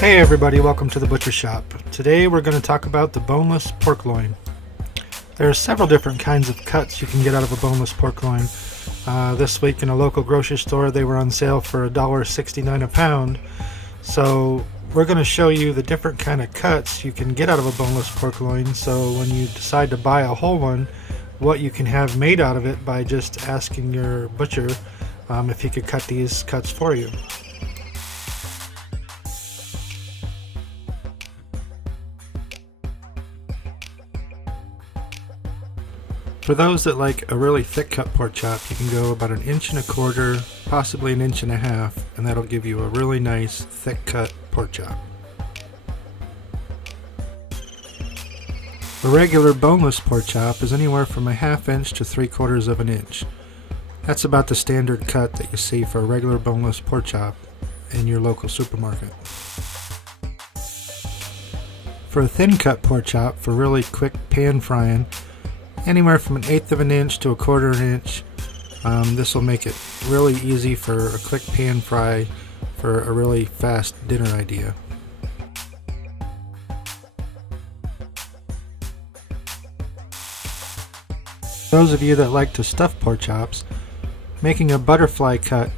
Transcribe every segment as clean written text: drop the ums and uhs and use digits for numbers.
Hey everybody, welcome to the Butcher Shop. Today we're going to talk about the boneless pork loin. There are several different kinds of cuts you can get out of a boneless pork loin. This week in a local grocery store they were on sale for $1.69 a pound. So we're going to show you the different kind of cuts you can get out of a boneless pork loin, so when you decide to buy a whole one, what you can have made out of it by just asking your butcher if he could cut these cuts for you. For those that like a really thick cut pork chop, you can go about 1.25 inches, possibly 1.5 inches, and that'll give you a really nice thick cut pork chop. A regular boneless pork chop is anywhere from 1/2 inch to 3/4 of an inch. That's about the standard cut that you see for a regular boneless pork chop in your local supermarket. For a thin cut pork chop for really quick pan frying, anywhere from 1/8 of an inch to 1/4 inch. This will make it really easy for a quick pan fry for a really fast dinner idea. Those of you that like to stuff pork chops, making a butterfly cut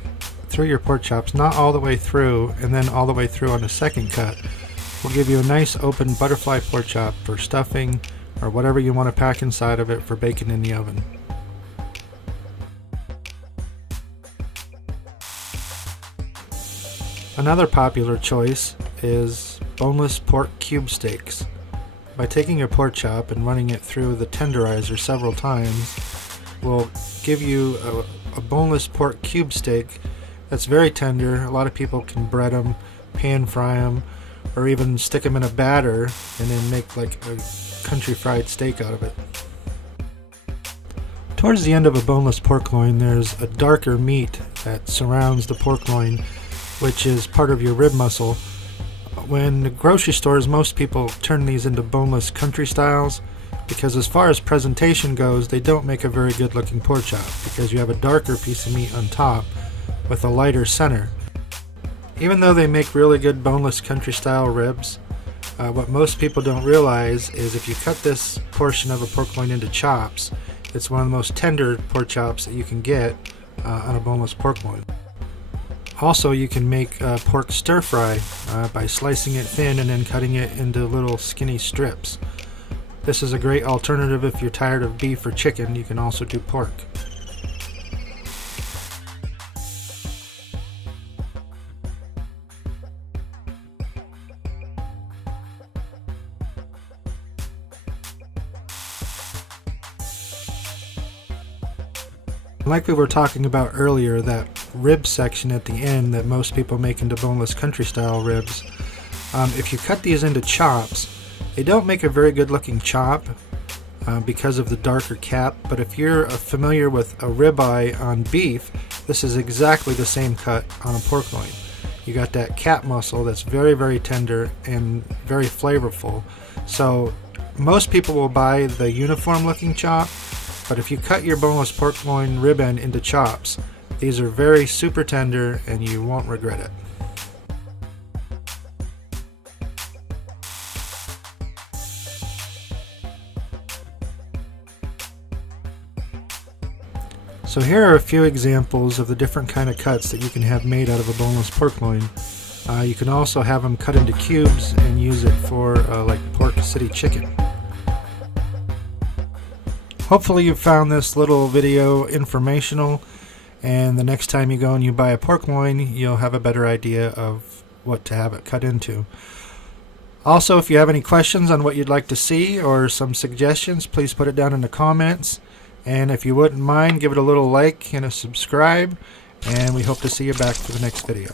through your pork chops, not all the way through and then all the way through on a second cut, will give you a nice open butterfly pork chop for stuffing or whatever you want to pack inside of it for baking in the oven. Another popular choice is boneless pork cube steaks. By taking your pork chop and running it through the tenderizer several times will give you a boneless pork cube steak that's very tender. A lot of people can bread them, pan fry them, or even stick them in a batter and then make like a country fried steak out of it. Towards the end of a boneless pork loin, there's a darker meat that surrounds the pork loin, which is part of your rib muscle. When the grocery stores, most people turn these into boneless country styles because as far as presentation goes, they don't make a very good looking pork chop because you have a darker piece of meat on top with a lighter center. Even though they make really good boneless country style ribs, what most people don't realize is if you cut this portion of a pork loin into chops, it's one of the most tender pork chops that you can get on a boneless pork loin. Also, you can make pork stir fry by slicing it thin and then cutting it into little skinny strips. This is a great alternative if you're tired of beef or chicken. You can also do pork. Like we were talking about earlier, that rib section at the end that most people make into boneless country style ribs, if you cut these into chops, they don't make a very good looking chop because of the darker cap, but if you're familiar with a ribeye on beef, this is exactly the same cut on a pork loin. You got that cap muscle that's very, very tender and very flavorful. So most people will buy the uniform looking chop, but if you cut your boneless pork loin rib end into chops, these are very super tender and you won't regret it. So here are a few examples of the different kind of cuts that you can have made out of a boneless pork loin. You can also have them cut into cubes and use it for like pork city chicken. Hopefully you found this little video informational, and the next time you go and you buy a pork loin, you'll have a better idea of what to have it cut into. Also, if you have any questions on what you'd like to see or some suggestions, please put it down in the comments. And if you wouldn't mind, give it a little like and a subscribe, and we hope to see you back for the next video.